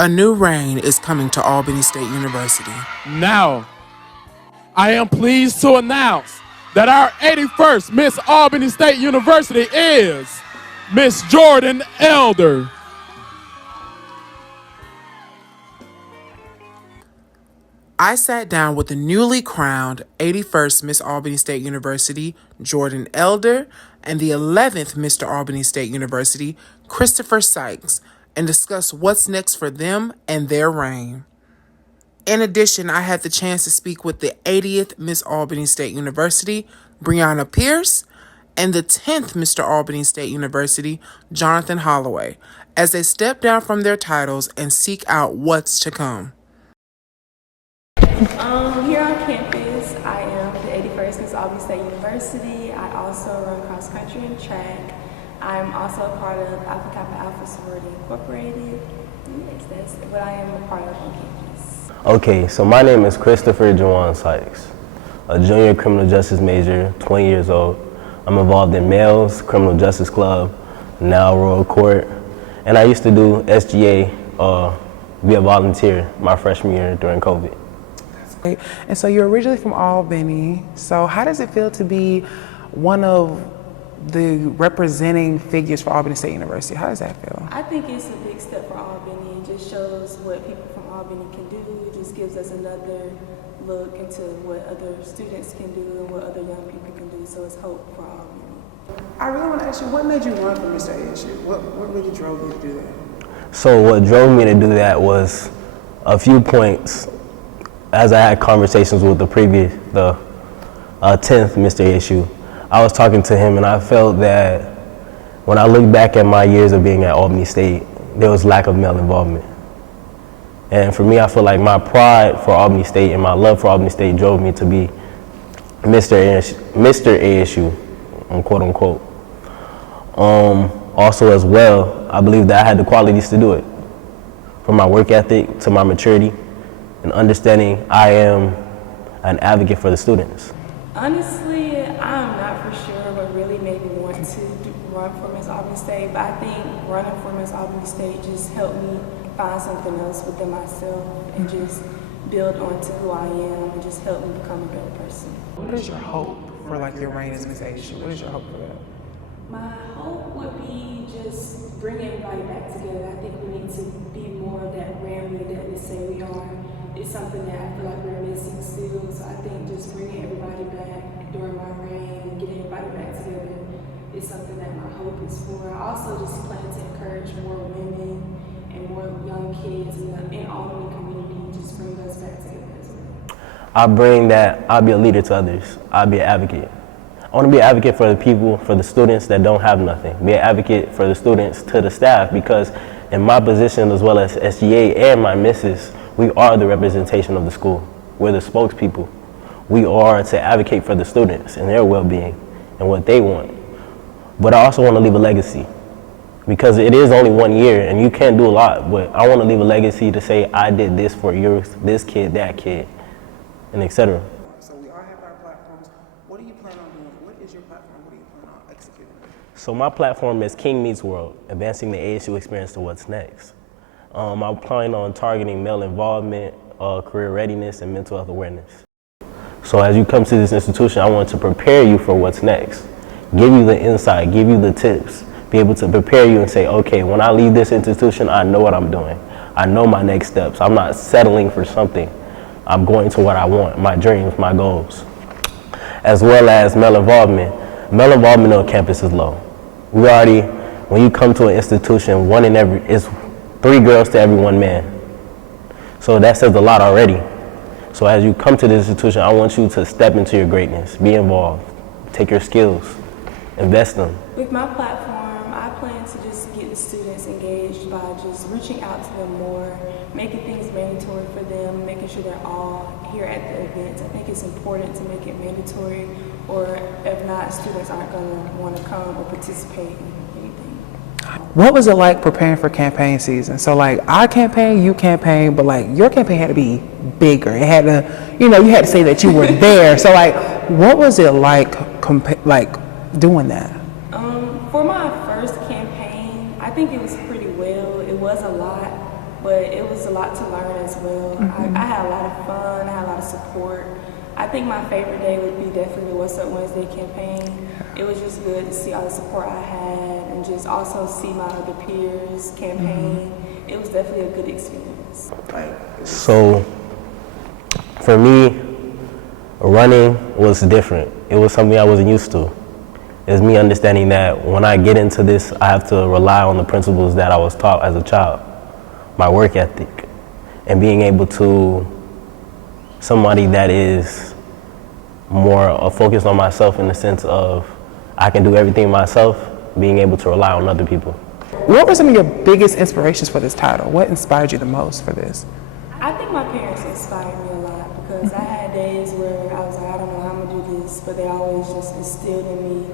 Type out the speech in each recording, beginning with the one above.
A new reign is coming to Albany State University. Now, I am pleased to announce that our 81st Miss Albany State University is Miss Jordan Elder. I sat down with the newly crowned 81st Miss Albany State University, Jordan Elder, and the 11th Mr. Albany State University, Christopher Sykes, and discussed what's next for them and their reign. In addition, I had the chance to speak with the 80th Miss Albany State University, Brianna Pierce, and the 10th Mr. Albany State University, Jonathan Holloway, as they step down from their titles and seek out what's to come. Here on campus, I am the 81st Miss Albany State University. I also run cross country and track. I'm also a part of Alpha Kappa Alpha Sorority Incorporated. Yes, that's what I am a part of on campus. Okay, so my name is Christopher Jawan Sykes, a junior criminal justice major, 20 years old. I'm involved in Males Criminal Justice Club, now Royal Court, and I used to do SGA, be a volunteer my freshman year during COVID. And so you're originally from Albany, so how does it feel to be one of the representing figures for Albany State University? How does that feel? I think it's a big step for Albany. It just shows what people from Albany can do. It just gives us another look into what other students can do and what other young people can do, so it's hope for Albany. I really want to ask you, what made you run for Miss ASU? What really drove you to do that? So what drove me to do that was a few points as I had conversations with the 10th Mr. ASU. I was talking to him and I felt that when I look back at my years of being at Albany State, there was lack of male involvement. And for me, I feel like my pride for Albany State and my love for Albany State drove me to be Mr. ASU, quote unquote. Also as well, I believe that I had the qualities to do it. From my work ethic to my maturity and understanding I am an advocate for the students. Honestly, I'm not for sure what really made me want to run for Miss Albany State, but I think running for Miss Albany State just helped me find something else within myself and just build onto who I am and just help me become a better person. What is your hope for your reign as Miss ASU? What is your hope for that? My hope would be just bring everybody back together. I think we need to be more of that family that we say we are. It's something that I feel like we're missing still. So I think just bringing everybody back during my reign and getting everybody back together is something that my hope is for. I also just plan to encourage more women and more young kids in all the community, just bring us back together as well. I bring that I'll be a leader to others. I'll be an advocate. I want to be an advocate for the people, for the students that don't have nothing. Be an advocate for the students to the staff, because in my position as well as SGA and my missus, we are the representation of the school. We're the spokespeople. We are to advocate for the students and their well-being and what they want. But I also want to leave a legacy, because it is only 1 year and you can't do a lot, but I want to leave a legacy to say I did this for this kid, that kid, and etc. So we all have our platforms. What do you plan on doing? What is your platform? What do you plan on executing? So my platform is King Meets World, advancing the ASU experience to what's next. I'm planning on targeting male involvement, career readiness, and mental health awareness. So as you come to this institution, I want to prepare you for what's next. Give you the insight, give you the tips, be able to prepare you and say, okay, when I leave this institution, I know what I'm doing. I know my next steps. I'm not settling for something. I'm going to what I want, my dreams, my goals. As well as male involvement. Male involvement on campus is low. When you come to an institution, it's 3 girls to every 1 man. So that says a lot already. So as you come to this institution, I want you to step into your greatness, be involved, take your skills, invest them. With my platform, I plan to just get the students engaged by just reaching out to them more, making things mandatory for them, making sure they're all here at the events. I think it's important to make it mandatory, or if not, students aren't going to want to come or participate in anything. What was it like preparing for campaign season? So I campaign, you campaign, but your campaign had to be bigger. It had to, you had to say that you were there. So what was it like doing that? For my first campaign, I think it was pretty well. It was a lot, but it was a lot to learn as well. I had a lot of fun, I had a lot of support. I think my favorite day would be definitely the What's Up Wednesday campaign. It was just good to see all the support I had and just also see my other peers campaign. It was definitely a good experience. So for me, running was different. It was something I wasn't used to. It's me understanding that when I get into this, I have to rely on the principles that I was taught as a child, my work ethic, and being able to, somebody that is more focused on myself in the sense of I can do everything myself, being able to rely on other people. What were some of your biggest inspirations for this title? What inspired you the most for this? I think my parents inspired me a lot because I had days where I was like, I don't know how I'm gonna do this, but they always just instilled in me,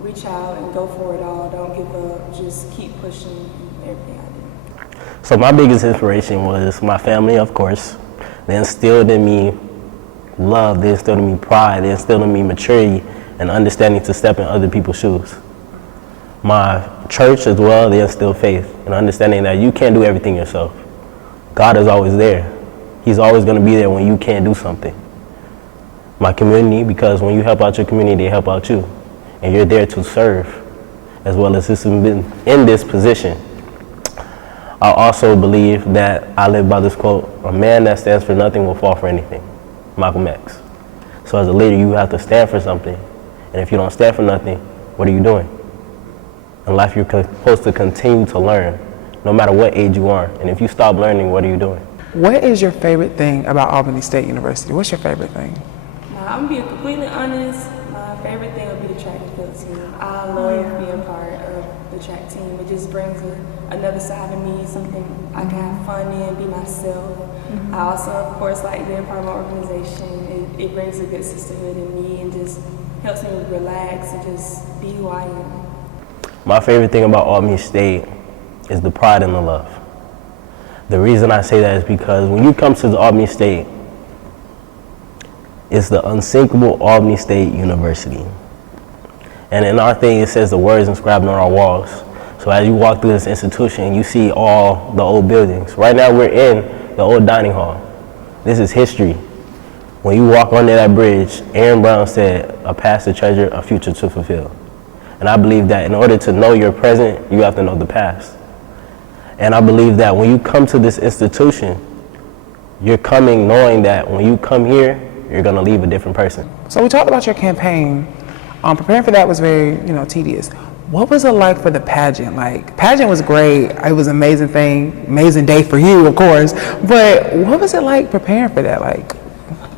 reach out and go for it all, don't give up, just keep pushing everything I do. So my biggest inspiration was my family, of course. They instilled in me love, they instilled in me pride, they instilled in me maturity and understanding to step in other people's shoes. My church as well, they instilled faith and understanding that you can't do everything yourself. God is always there. He's always going to be there when you can't do something. My community, because when you help out your community, they help out you. And you're there to serve, as well as this has been in this position. I also believe that I live by this quote, a man that stands for nothing will fall for anything, Malcolm X. So as a leader, you have to stand for something. And if you don't stand for nothing, what are you doing? In life, you're supposed to continue to learn, no matter what age you are. And if you stop learning, what are you doing? What is your favorite thing about Albany State University? What's your favorite thing? Now, I'm gonna be completely honest, my favorite thing would be the track and field team. I love being part of the track team. It just brings another side of me, something I can have fun in, be myself. I also, of course, like being part of my organization. It brings a good sisterhood in me and just helps me relax and just be who I am. My favorite thing about Albany State is the pride and the love. The reason I say that is because when you come to the Albany State, it's the unsinkable Albany State University. And in our thing, it says the words inscribed on our walls. So as you walk through this institution, you see all the old buildings. Right now, we're in the old dining hall. This is history. When you walk under that bridge, Aaron Brown said, a past to treasure, a future to fulfill. And I believe that in order to know your present, you have to know the past. And I believe that when you come to this institution, you're coming knowing that when you come here, you're going to leave a different person. So we talked about your campaign. Preparing for that was very, tedious. What was it like for the pageant? Pageant was great. It was an amazing thing, amazing day for you, of course. But what was it like preparing for that?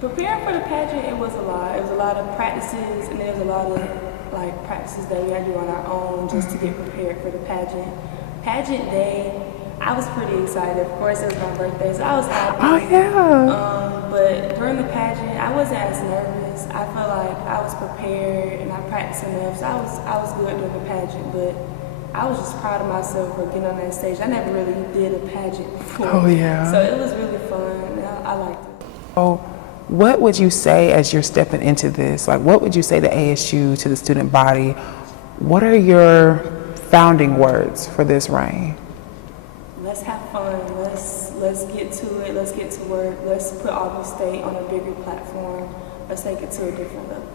Preparing for the pageant, it was a lot. It was a lot of practices, and there was a lot of practices that we had to do on our own just to get prepared for the pageant. Pageant day, I was pretty excited. Of course, it was my birthday, so I was happy. Oh, yeah. But during the pageant, I wasn't as nervous. I felt like I was prepared and I practiced enough, so I was good during the pageant. But I was just proud of myself for getting on that stage. I never really did a pageant before. Oh, yeah. So it was really fun. I liked it. Oh, what would you say as you're stepping into this? What would you say to ASU, to the student body? What are your founding words for this reign? Let's have fun. Let's get to it. Let's get to work. Let's put Albany State on a bigger platform. Let's take it to a different level.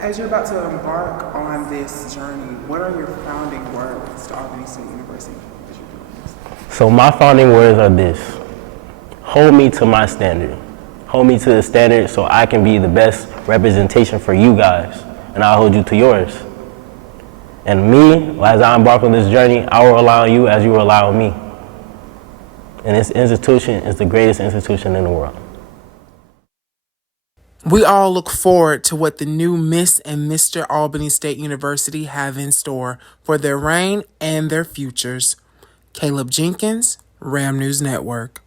As you're about to embark on this journey, what are your founding words to Albany State University as you're doing this? So my founding words are this: hold me to my standard. Hold me to the standard so I can be the best representation for you guys, and I'll hold you to yours. And me, as I embark on this journey, I will rely on you as you rely on me. And this institution is the greatest institution in the world. We all look forward to what the new Miss and Mr. Albany State University have in store for their reign and their futures. Caleb Jenkins, Ram News Network.